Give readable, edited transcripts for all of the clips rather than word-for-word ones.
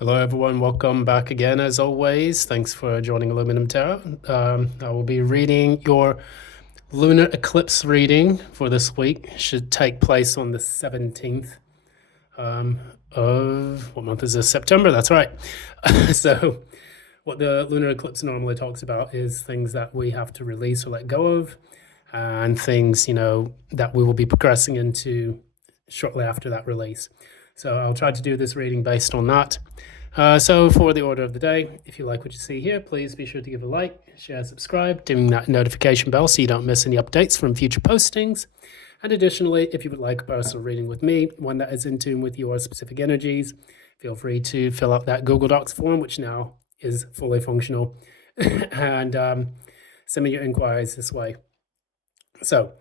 Hello everyone, welcome back again as always. Thanks for joining Aluminum Tarot. I will be reading your lunar eclipse reading for this week. It should take place on the 17th of, what month is this? September, that's right. So what the lunar eclipse normally talks about is things that we have to release or let go of, and things, that we will be progressing into shortly after that release. So I'll try to do this reading based on that. So for the order of the day, if you like what you see here, please be sure to give a like, share, subscribe, ding that notification bell so you don't miss any updates from future postings. And additionally, if you would like a personal reading with me, one that is in tune with your specific energies, feel free to fill out that Google Docs form, which now is fully functional, and send me your inquiries this way. So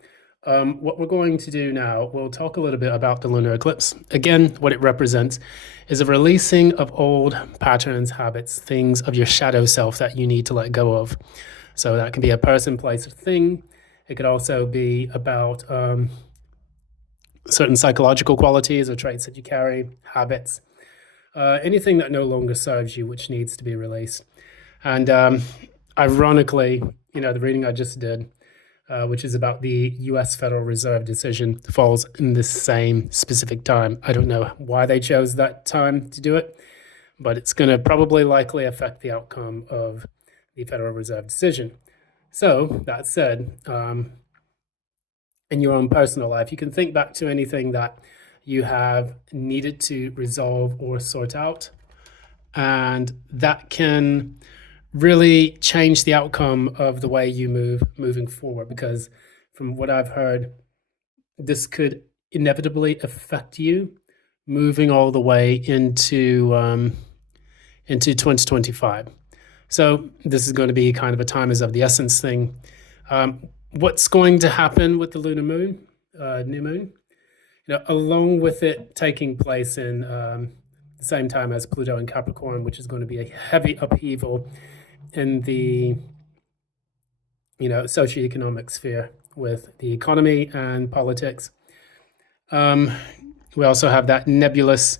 what we're going to do now, we'll talk a little bit about the lunar eclipse. Again, what it represents is a releasing of old patterns, habits, things of your shadow self that you need to let go of. So that can be a person, place, or thing. It could also be about certain psychological qualities or traits that you carry, habits, anything that no longer serves you, which needs to be released. And ironically, the reading I just did, which is about the US Federal Reserve decision, falls in this same specific time. I don't know why they chose that time to do it, but it's going to probably likely affect the outcome of the Federal Reserve decision. So that said, in your own personal life, you can think back to anything that you have needed to resolve or sort out, and that can really change the outcome of the way you moving forward, because from what I've heard, this could inevitably affect you moving all the way into 2025. So this is going to be kind of a time is of the essence thing. What's going to happen with the lunar moon, new moon, along with it taking place in the same time as Pluto in Capricorn, which is going to be a heavy upheaval in the socioeconomic sphere with the economy and politics. We also have that nebulous,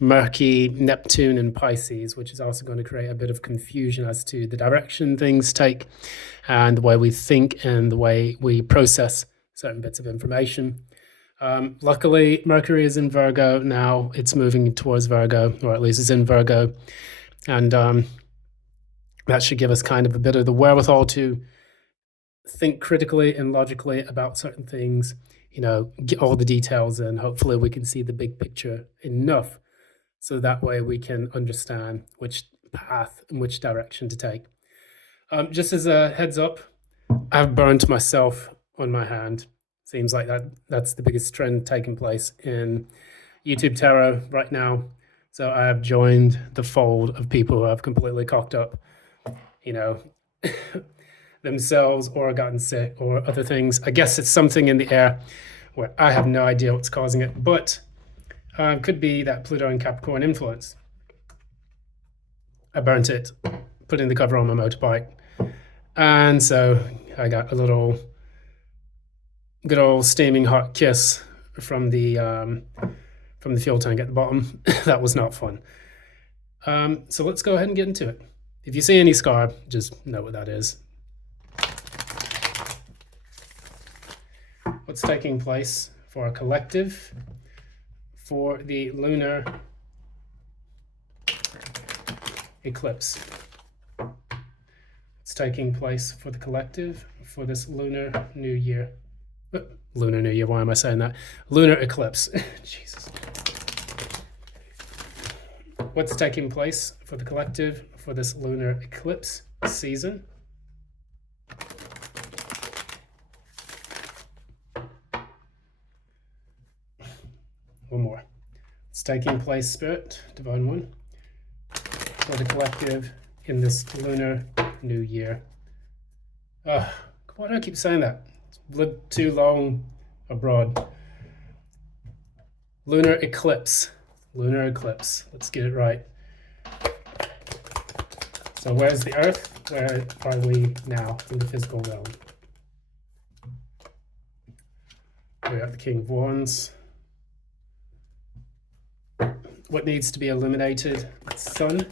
murky Neptune in Pisces, which is also going to create a bit of confusion as to the direction things take and the way we think and the way we process certain bits of information. Luckily, Mercury is in Virgo now. It's moving towards Virgo, or at least it's in Virgo. And that should give us kind of a bit of the wherewithal to think critically and logically about certain things, get all the details, and hopefully we can see the big picture enough so that way we can understand which path and which direction to take. Just as a heads up, I've burned myself on my hand. Seems like that's the biggest trend taking place in YouTube tarot right now. So I have joined the fold of people who have completely cocked up themselves or gotten sick or other things. I guess it's something in the air where I have no idea what's causing it, but could be that Pluto and Capricorn influence. I burnt it, putting the cover on my motorbike, and so I got a good old steaming hot kiss from the fuel tank at the bottom. That was not fun. So let's go ahead and get into it. If you see any scar, just know what that is. What's taking place for a collective for the lunar eclipse? It's taking place for the collective for this lunar new year. Lunar new year, why am I saying that? Lunar eclipse. Jesus. What's taking place for the collective for this lunar eclipse season? One more. It's taking place, Spirit, Divine One, for the collective in this lunar new year. Why do I keep saying that? It's lived too long abroad. Lunar eclipse. Lunar eclipse. Let's get it right. So where's the Earth? Where are we now in the physical realm? We have the King of Wands. What needs to be illuminated sun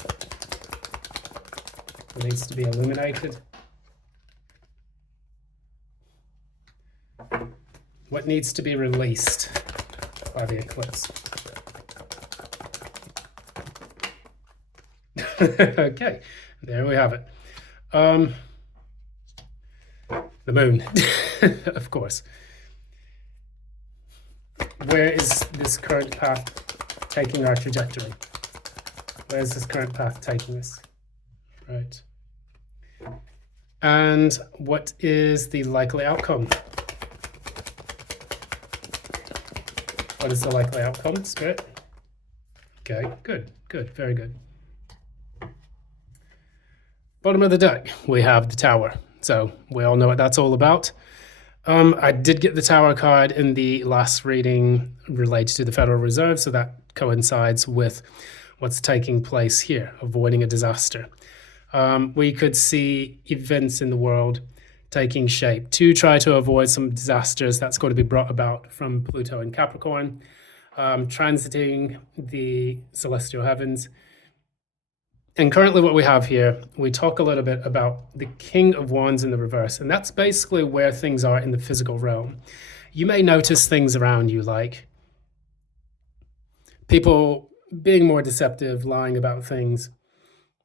needs to be illuminated. What needs to be released by the eclipse? Okay, there we have it. The moon, of course. Where is this current path taking our trajectory? Where is this current path taking us? Right. And what is the likely outcome? What is the likely outcome, Spirit? Okay, good, good, very good. Bottom of the deck, we have the Tower. So we all know what that's all about. I did get the Tower card in the last reading related to the Federal Reserve, so that coincides with what's taking place here, avoiding a disaster. We could see events in the world taking shape to try to avoid some disasters that's going to be brought about from Pluto in Capricorn, transiting the celestial heavens. And currently what we have here, we talk a little bit about the King of Wands in the reverse, and that's basically where things are in the physical realm. You may notice things around you, like people being more deceptive, lying about things,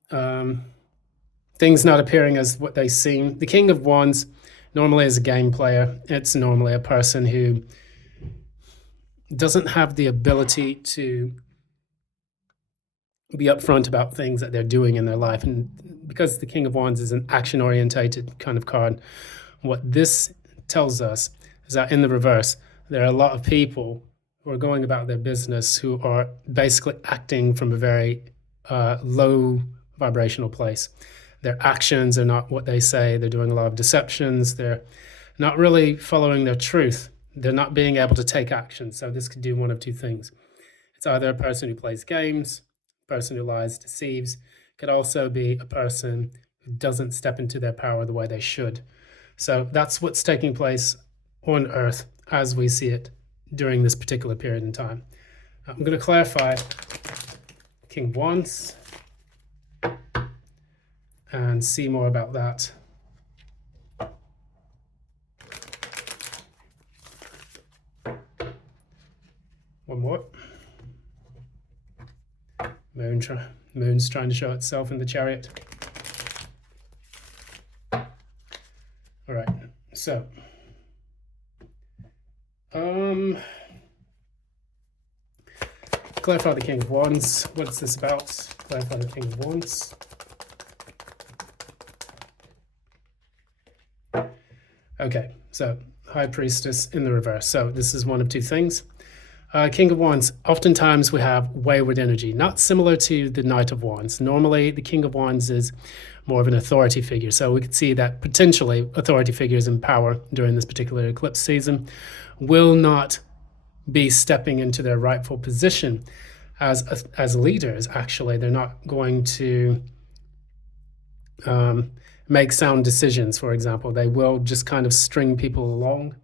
things not appearing as what they seem. The King of Wands normally is a game player. It's normally a person who doesn't have the ability to be upfront about things that they're doing in their life. And because the King of Wands is an action-orientated kind of card, what this tells us is that in the reverse, there are a lot of people who are going about their business who are basically acting from a very low vibrational place. Their actions are not what they say. They're doing a lot of deceptions. They're not really following their truth. They're not being able to take action. So this could do one of two things. It's either a person who plays games, person who lies, deceives. Could also be a person who doesn't step into their power the way they should. So that's what's taking place on Earth as we see it during this particular period in time. I'm going to clarify King of Wands and see more about that. One more. Moon's trying to show itself in the Chariot. All right, so clarify the King of Wands. What's this about? Clarify the King of Wands. Okay, so High Priestess in the reverse. So this is one of two things. King of Wands, oftentimes we have wayward energy, not similar to the Knight of Wands. Normally, the King of Wands is more of an authority figure. So we could see that potentially authority figures in power during this particular eclipse season will not be stepping into their rightful position as leaders. Actually, they're not going to make sound decisions, for example. They will just kind of string people along.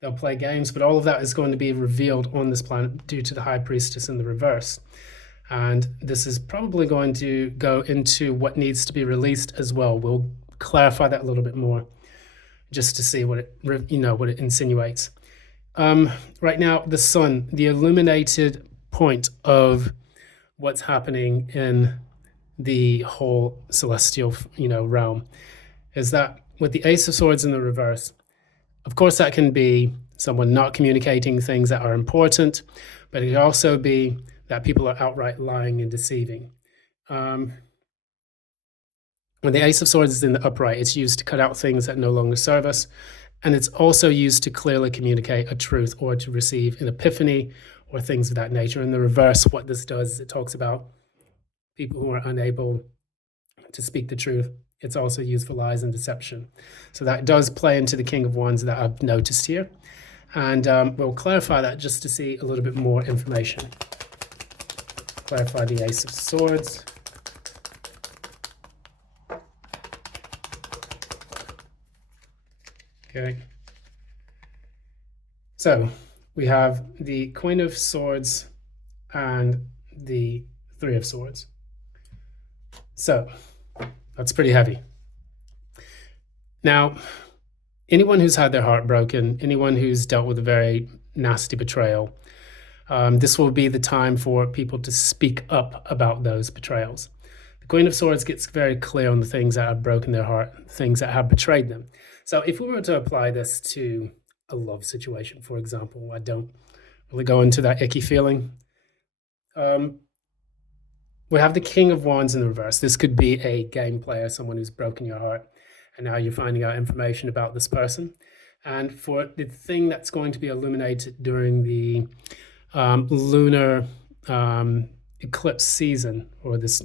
They'll play games, but all of that is going to be revealed on this planet due to the High Priestess in the reverse. And this is probably going to go into what needs to be released as well. We'll clarify that a little bit more just to see what it, what it insinuates. Right now, the sun, the illuminated point of what's happening in the whole celestial, realm, is that with the Ace of Swords in the reverse, of course, that can be someone not communicating things that are important, but it can also be that people are outright lying and deceiving. When the Ace of Swords is in the upright, it's used to cut out things that no longer serve us, and it's also used to clearly communicate a truth or to receive an epiphany or things of that nature. In the reverse, what this does is it talks about people who are unable to speak the truth. It's also used for lies and deception. So that does play into the King of Wands that I've noticed here. And we'll clarify that just to see a little bit more information. Clarify the Ace of Swords. Okay. So we have the Queen of Swords and the Three of Swords. So that's pretty heavy. Now, anyone who's had their heart broken, anyone who's dealt with a very nasty betrayal, this will be the time for people to speak up about those betrayals. The Queen of Swords gets very clear on the things that have broken their heart, things that have betrayed them. So if we were to apply this to a love situation, for example, I don't really go into that icky feeling. We have the King of Wands in the reverse. This could be a game player, someone who's broken your heart, and now you're finding out information about this person. And for the thing that's going to be illuminated during the lunar eclipse season, or this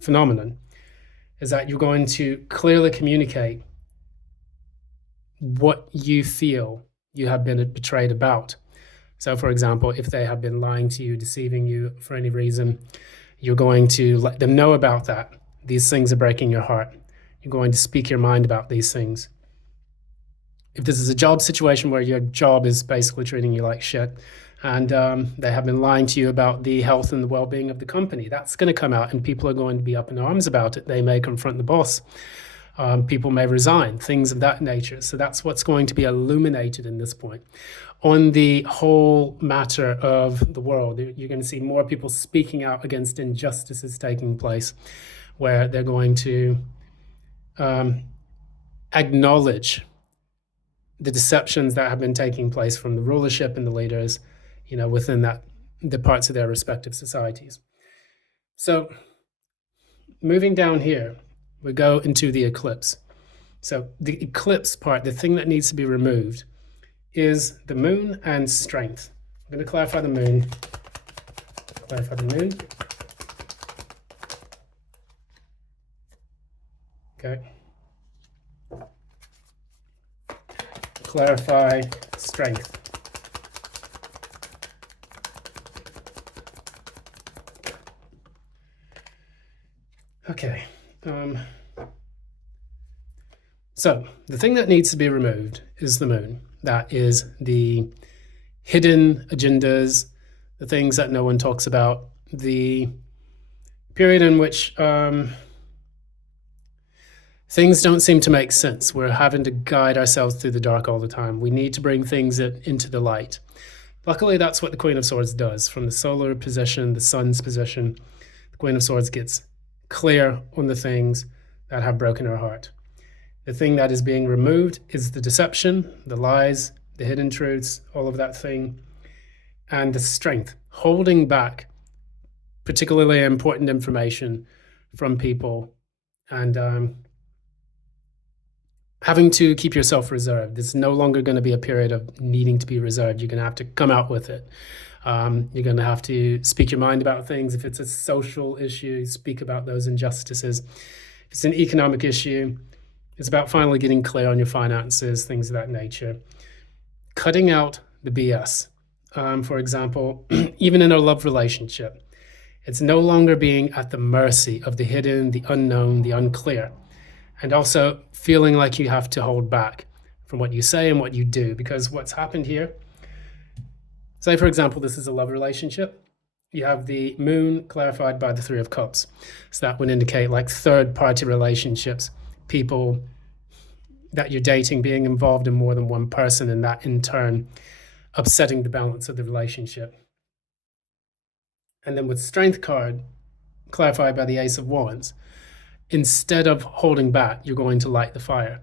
phenomenon, is that you're going to clearly communicate what you feel you have been betrayed about. So, for example, if they have been lying to you, deceiving you for any reason, you're going to let them know about that. These things are breaking your heart. You're going to speak your mind about these things. If this is a job situation where your job is basically treating you like shit, and they have been lying to you about the health and the well-being of the company, that's going to come out, and people are going to be up in arms about it. They may confront the boss. People may resign, things of that nature. So that's what's going to be illuminated in this point. On the whole matter of the world, you're going to see more people speaking out against injustices taking place, where they're going to acknowledge the deceptions that have been taking place from the rulership and the leaders, within the parts of their respective societies. So moving down here, we go into the eclipse. So the eclipse part, the thing that needs to be removed, is the moon and strength. I'm going to clarify the moon. Clarify the moon. Okay. Clarify strength. Okay. So the thing that needs to be removed is the moon. That is the hidden agendas, the things that no one talks about, the period in which things don't seem to make sense. We're having to guide ourselves through the dark all the time. We need to bring things into the light. Luckily, that's what the Queen of Swords does. From the solar position, the sun's position, the Queen of Swords gets clear on the things that have broken her heart. The thing that is being removed is the deception, the lies, the hidden truths, all of that thing, and the strength, holding back particularly important information from people, and having to keep yourself reserved. There's no longer going to be a period of needing to be reserved. You're going to have to come out with it. You're going to have to speak your mind about things. If it's a social issue, speak about those injustices. If it's an economic issue, it's about finally getting clear on your finances, things of that nature. Cutting out the BS. For example, even in a love relationship, it's no longer being at the mercy of the hidden, the unknown, the unclear, and also feeling like you have to hold back from what you say and what you do. Because what's happened here, say for example, this is a love relationship. You have the moon clarified by the Three of Cups. So that would indicate like third-party relationships, people that you're dating being involved in more than one person, and that in turn upsetting the balance of the relationship. And then with Strength card clarified by the Ace of Wands, instead of holding back, you're going to light the fire.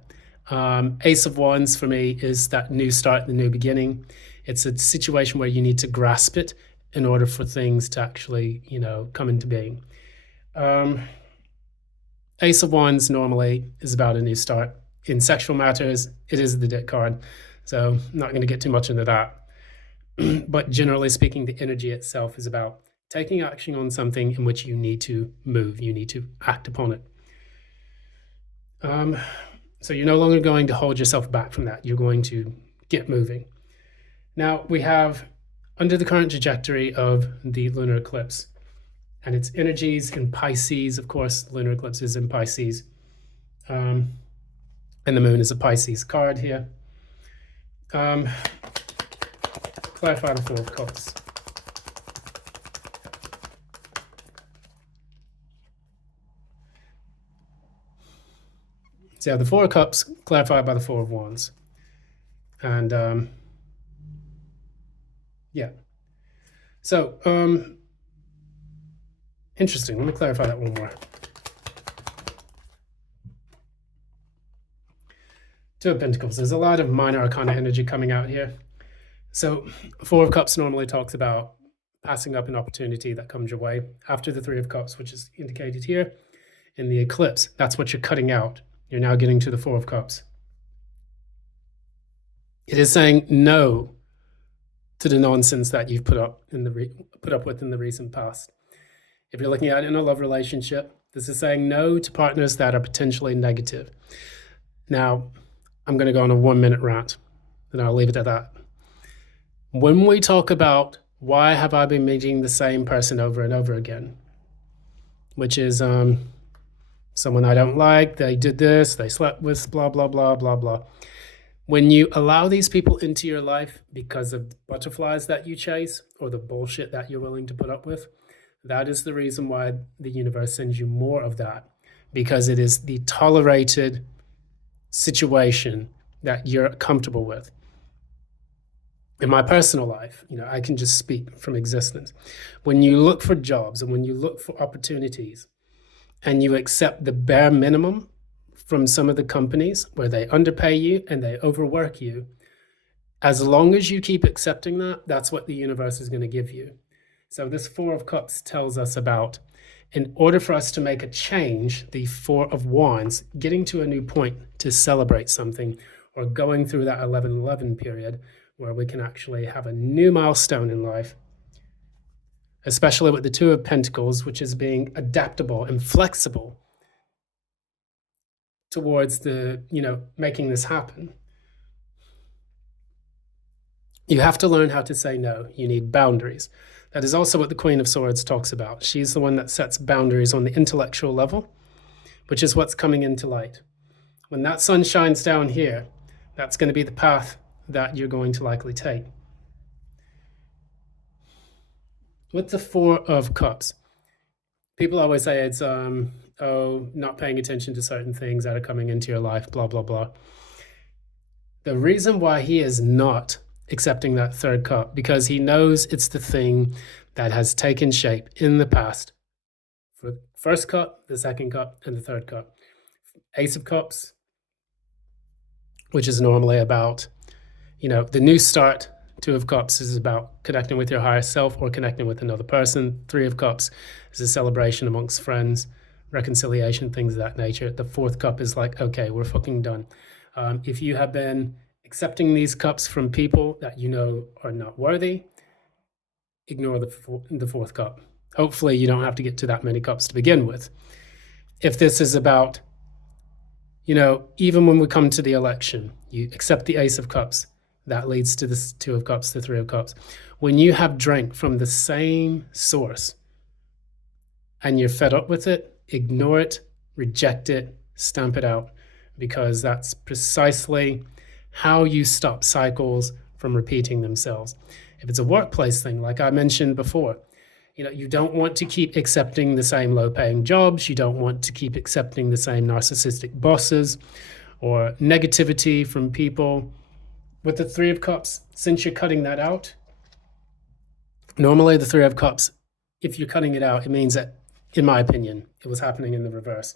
Ace of Wands for me is that new start, the new beginning. It's a situation where you need to grasp it in order for things to actually, come into being. Ace of Wands normally is about a new start. In sexual matters, it is the Dick card, so I'm not going to get too much into that. But generally speaking, the energy itself is about taking action on something in which you need to move, you need to act upon it. So you're no longer going to hold yourself back from that. You're going to get moving. Now we have, under the current trajectory of the lunar eclipse and its energies in Pisces, of course, the lunar eclipse is in Pisces, and the moon is a Pisces card here. Clarify the Four of Cups. So yeah, the Four of Cups clarified by the Four of Wands. And yeah. So, interesting. Let me clarify that one more. Two of Pentacles. There's a lot of minor arcana energy coming out here. So, Four of Cups normally talks about passing up an opportunity that comes your way. After the Three of Cups, which is indicated here in the eclipse, that's what you're cutting out. You're now getting to the Four of Cups. It is saying no to the nonsense that you've put up with in the recent past. If you're looking at it in a love relationship, this is saying no to partners that are potentially negative. Now, I'm going to go on a 1-minute rant, and I'll leave it at that. When we talk about why have I been meeting the same person over and over again, which is someone I don't like, they did this, they slept with, blah, blah, blah, blah, blah. When you allow these people into your life because of the butterflies that you chase or the bullshit that you're willing to put up with, that is the reason why the universe sends you more of that, because it is the tolerated situation that you're comfortable with. In my personal life, I can just speak from existence. When you look for jobs and when you look for opportunities and you accept the bare minimum from some of the companies where they underpay you and they overwork you, as long as you keep accepting that, that's what the universe is going to give you. So this Four of Cups tells us about, in order for us to make a change, the Four of Wands, getting to a new point to celebrate something, or going through that 11-11 period where we can actually have a new milestone in life, especially with the Two of Pentacles, which is being adaptable and flexible towards the, making this happen. You have to learn how to say no. You need boundaries. That is also what the Queen of Swords talks about. She's the one that sets boundaries on the intellectual level, which is what's coming into light. When that sun shines down here, that's going to be the path that you're going to likely take. With the Four of Cups, people always say it's, not paying attention to certain things that are coming into your life, blah, blah, blah. The reason why he is not accepting that third cup, because he knows it's the thing that has taken shape in the past. For the first cup, the second cup, and the third cup. Ace of Cups, which is normally about, the new start. Two of Cups is about connecting with your higher self or connecting with another person. Three of Cups is a celebration amongst friends, reconciliation, things of that nature. The fourth cup is like, okay, we're fucking done. If you have been accepting these cups from people that you know are not worthy, ignore the fourth cup. Hopefully you don't have to get to that many cups to begin with. If this is about, even when we come to the election, you accept the Ace of Cups. That leads to the Two of Cups, the Three of Cups. When you have drank from the same source and you're fed up with it, ignore it, reject it, stamp it out, because that's precisely how you stop cycles from repeating themselves. If it's a workplace thing, like I mentioned before, you don't want to keep accepting the same low-paying jobs. You don't want to keep accepting the same narcissistic bosses or negativity from people. With the Three of Cups, since you're cutting that out, normally the Three of Cups, if you're cutting it out, it means that, in my opinion, it was happening in the reverse.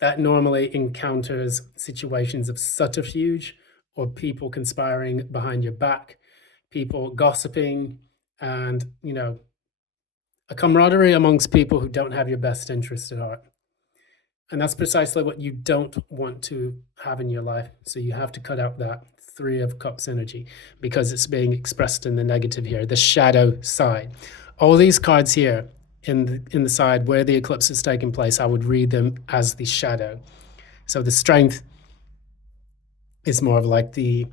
That normally encounters situations of subterfuge or people conspiring behind your back, people gossiping, and, a camaraderie amongst people who don't have your best interest at heart. And that's precisely what you don't want to have in your life. So you have to cut out that Three of Cups energy, because it's being expressed in the negative here, the shadow side. All these cards here in the side where the eclipse is taking place, I would read them as the shadow. So the Strength is more of like the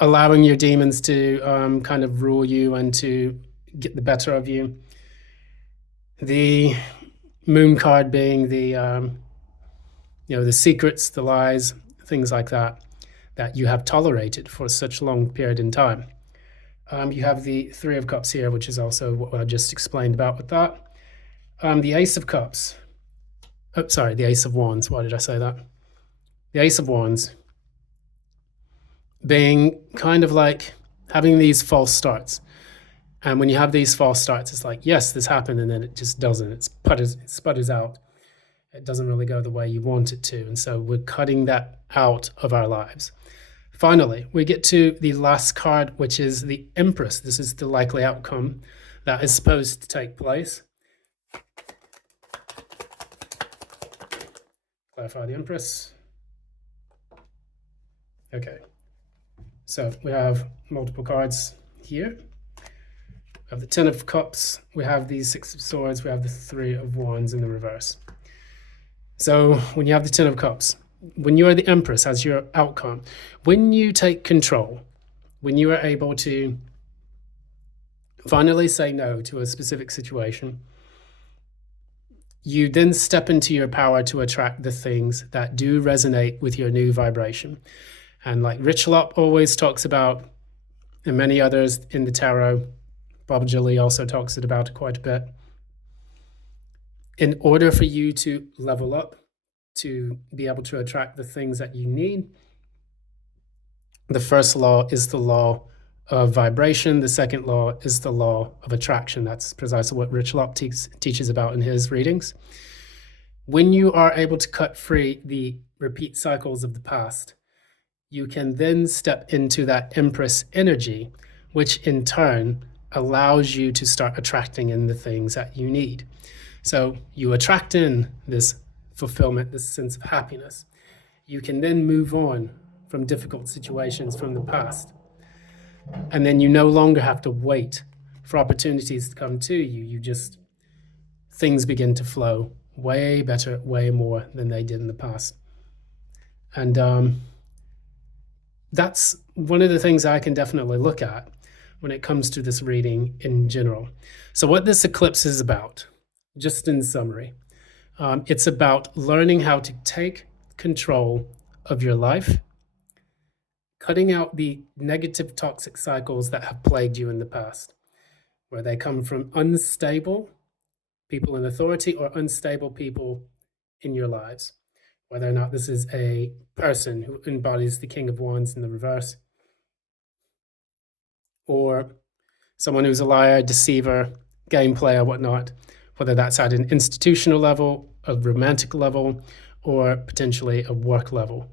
allowing your demons to kind of rule you and to get the better of you. The Moon card being the the secrets, the lies, things like that you have tolerated for such a long period in time. You have the Three of Cups here, which is also what I just explained about with that. The Ace of Cups. The Ace of Wands. Why did I say that? the Ace of Wands being kind of like having these false starts. And when you have these false starts, it's like, yes, this happened, and then it just doesn't. It sputters out. It doesn't really go the way you want it to. And so we're cutting that out of our lives. Finally, we get to the last card, which is the Empress. This is the likely outcome that is supposed to take place. Clarify the Empress. Okay. So we have multiple cards here. We have the Ten of Cups. We have the Six of Swords. We have the Three of Wands in the reverse. So when you have the Ten of Cups, when you are the Empress as your outcome, when you take control, when you are able to finally say no to a specific situation, you then step into your power to attract the things that do resonate with your new vibration. And like Richelop always talks about, and many others in the tarot, Bob Jolie also talks about it quite a bit. In order for you to level up, to be able to attract the things that you need, the first law is the law of vibration. The second law is the law of attraction. That's precisely what Richelop teaches about in his readings. When you are able to cut free the repeat cycles of the past, you can then step into that Empress energy, which in turn allows you to start attracting in the things that you need. So you attract in this fulfillment, this sense of happiness. You can then move on from difficult situations from the past. And then you no longer have to wait for opportunities to come to you. Things begin to flow way better, way more than they did in the past. And that's one of the things I can definitely look at when it comes to this reading in general. So what this eclipse is about, just in summary, it's about learning how to take control of your life, cutting out the negative toxic cycles that have plagued you in the past, where they come from unstable people in authority or unstable people in your lives. Whether or not this is a person who embodies the King of Wands in the reverse, or someone who's a liar, deceiver, game player, whatnot, whether that's at an institutional level, a romantic level, or potentially a work level.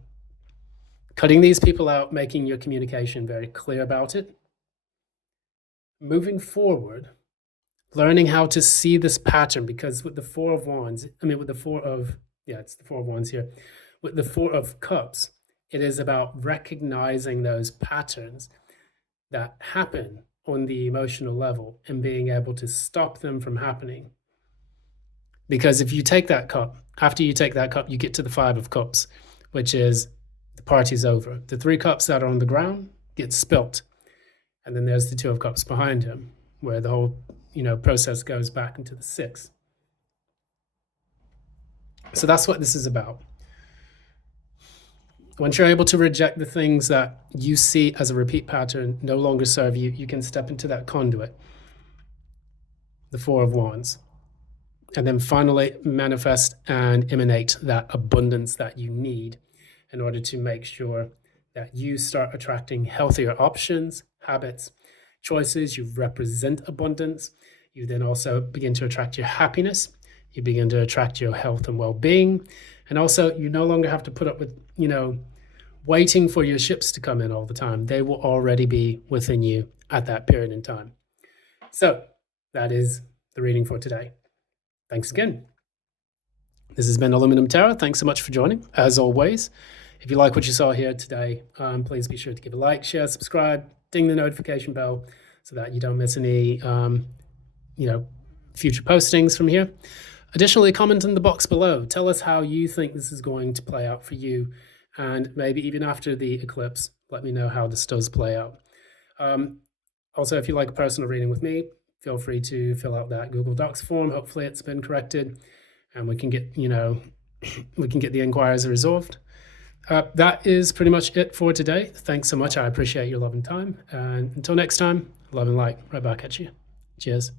Cutting these people out, making your communication very clear about it. Moving forward, learning how to see this pattern, because with the Four of Wands, it's the Four of Wands here. With the Four of Cups, it is about recognizing those patterns that happen on the emotional level and being able to stop them from happening. Because if you take that cup, after you take that cup, you get to the Five of Cups, which is the party's over. The three cups that are on the ground get spilt. And then there's the Two of Cups behind him, where the whole process goes back into the six. So that's what this is about. Once you're able to reject the things that you see as a repeat pattern no longer serve you, you can step into that conduit, the Four of Wands, and then finally manifest and emanate that abundance that you need in order to make sure that you start attracting healthier options, habits, choices. You represent abundance. You then also begin to attract your happiness. You begin to attract your health and well-being. And also, you no longer have to put up with, waiting for your ships to come in all the time. They will already be within you at that period in time. So that is the reading for today. Thanks again. This has been Aluminum Tarot. Thanks so much for joining. As always, if you like what you saw here today, please be sure to give a like, share, subscribe, ding the notification bell so that you don't miss any, future postings from here. Additionally, comment in the box below. Tell us how you think this is going to play out for you. And maybe even after the eclipse, let me know how this does play out. Also, if you like a personal reading with me, feel free to fill out that Google Docs form. Hopefully it's been corrected and we can get, the inquiries resolved. That is pretty much it for today. Thanks so much. I appreciate your love and time. And until next time, love and light right back at you. Cheers.